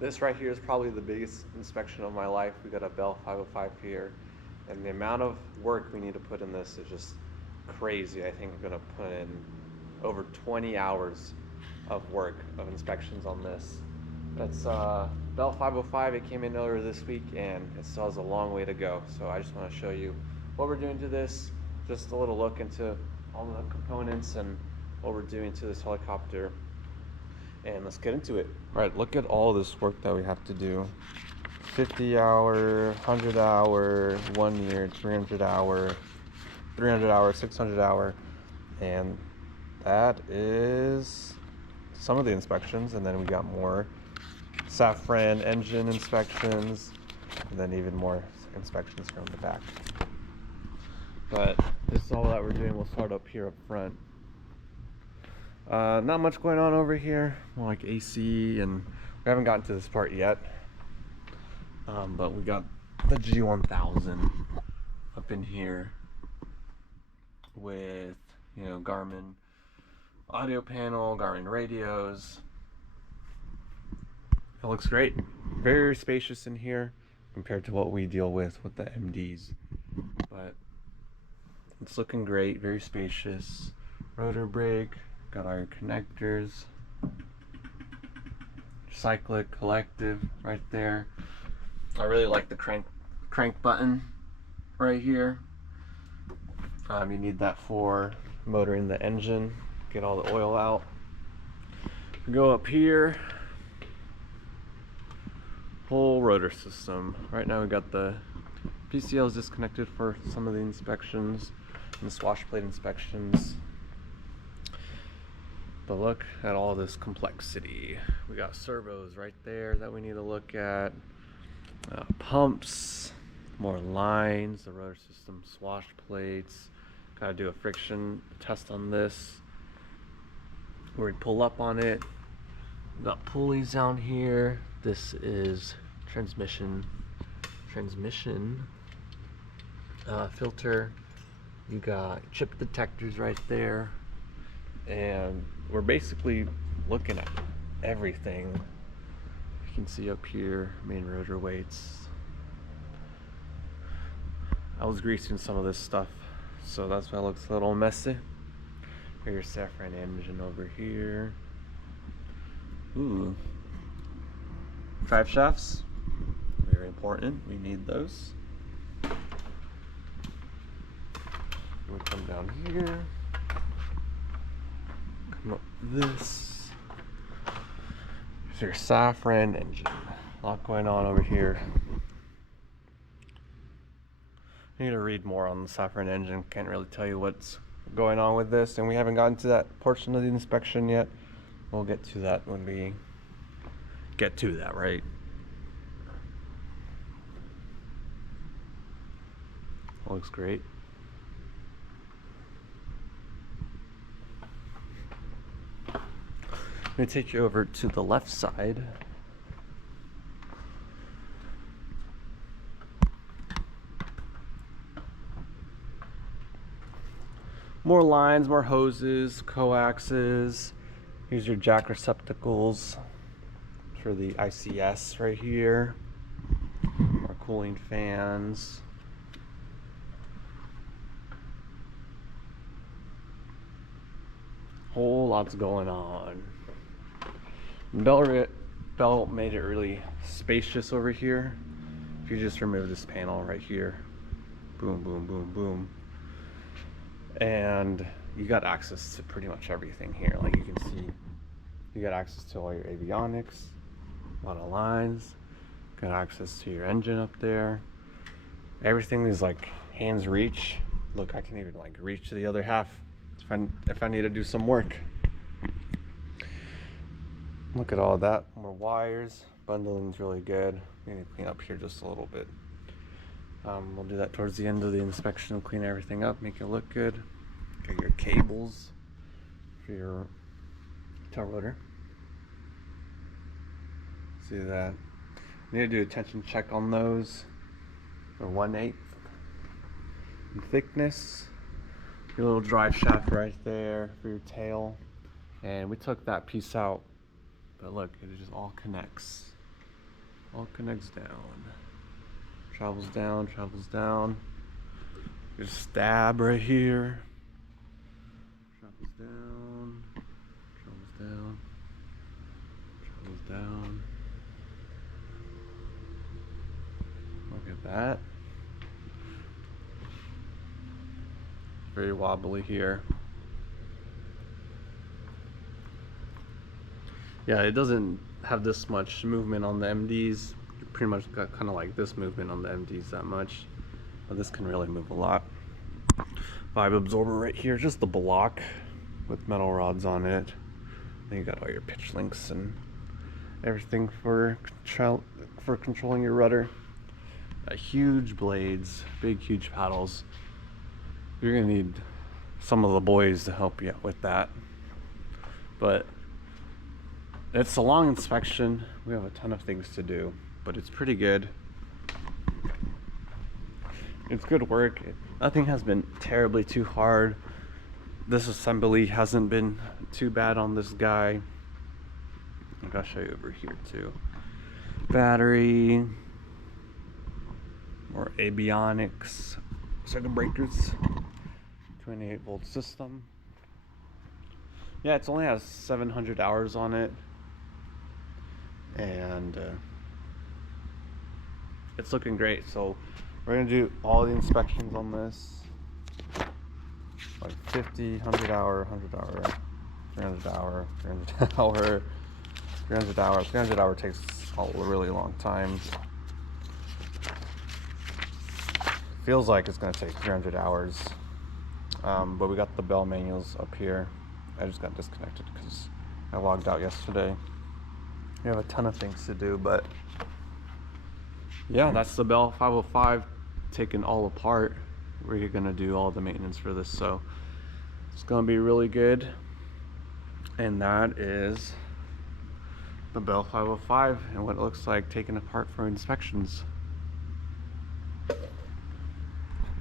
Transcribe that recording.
This right here is probably the biggest inspection of my life. We got a Bell 505 here, and the amount of work we need to put in this is just crazy. I think I'm gonna put in over 20 hours of work of inspections on this. That's Bell 505. It came in earlier this week, and it still has a long way to go. So I just want to show you what we're doing to this, just a little look into all the components and what we're doing to this helicopter. And let's get into it. All right, look at all this work that we have to do. 50 hour, 100 hour, 1 year, 300 hour, 300 hour, 600 hour. And that is some of the inspections. And then we got more Saffron engine inspections, and then even more inspections from the back. But this is all that we're doing. We'll start up here up front. Not much going on over here, more like AC, and we haven't gotten to this part yet. But we got the G1000 up in here with, Garmin audio panel, Garmin radios. It looks great. Very spacious in here compared to what we deal with the MDs. But it's looking great, very spacious. Rotor brake. Got our connectors, cyclic, collective right there. I really like the crank button right here. You need that for motoring the engine, get all the oil out. Go up here, whole rotor system. Right now we got the PCLs disconnected for some of the inspections and the swash plate inspections. But look at all this complexity. We got servos right there that we need to look at. Pumps, more lines, the rotor system, swash plates. Gotta do a friction test on this. Where we pull up on it. We got pulleys down here. This is transmission filter. You got chip detectors right there. And we're basically looking at everything. You can see up here, main rotor weights. I was greasing some of this stuff, so that's why it looks a little messy. Here's your Saffron engine over here. Ooh. Drive shafts, very important. We need those. We come down here. This is your Saffron engine. A lot going on over here. I need to read more on the Saffron engine. Can't really tell you what's going on with this, and we haven't gotten to that portion of the inspection yet. We'll get to that when we get to that, right? Looks great. I'm going to take you over to the left side. More lines, more hoses, coaxes. Here's your jack receptacles for the ICS right here. Our cooling fans. Whole lots going on. Bell made it really spacious over here. If you just remove this panel right here, boom, boom, boom, boom, and you got access to pretty much everything here. Like you can see, you got access to all your avionics, a lot of lines, got access to your engine up there. Everything is like hands reach. Look, I can even like reach to the other half if I need to do some work. Look at all that, more wires. Bundling's really good. We need to clean up here just a little bit. We'll do that towards the end of the inspection. We'll clean everything up, make it look good. Got your cables for your tail rotor. See that? Need to do a tension check on those. They're 1/8 in thickness. Your little drive shaft right there for your tail. And we took that piece out, but look, it just all connects. all connects down. Travels down, travels down. There's a stab right here. Travels down, travels down, travels down. Look at that. Very wobbly here. Yeah, it doesn't have this much movement on the MDs. You pretty much got kind of like this movement on the MDs that much. But this can really move a lot. Vibe absorber right here, just the block with metal rods on it. Then you got all your pitch links and everything for controlling your rudder. Huge blades, big huge paddles. You're gonna need some of the boys to help you out with that. But it's a long inspection. We have a ton of things to do, but it's pretty good. It's good work. Nothing has been terribly too hard. This assembly hasn't been too bad on this guy. I'll show you over here too. Battery, more avionics, circuit breakers, 28-volt system. Yeah, it only has 700 hours on it, and it's looking great. So we're gonna do all the inspections on this, like 50, 100 hour, 100 hour, 300 hour, 300 hour, 300 hour. 300 hour takes a really long time. Feels like it's gonna take 300 hours, but we got the bell manuals up here. I just got disconnected because I logged out yesterday. We have a ton of things to do, but yeah, that's the Bell 505 taken all apart. We're gonna do all the maintenance for this, so it's gonna be really good. And that is the Bell 505 and what it looks like taken apart for inspections.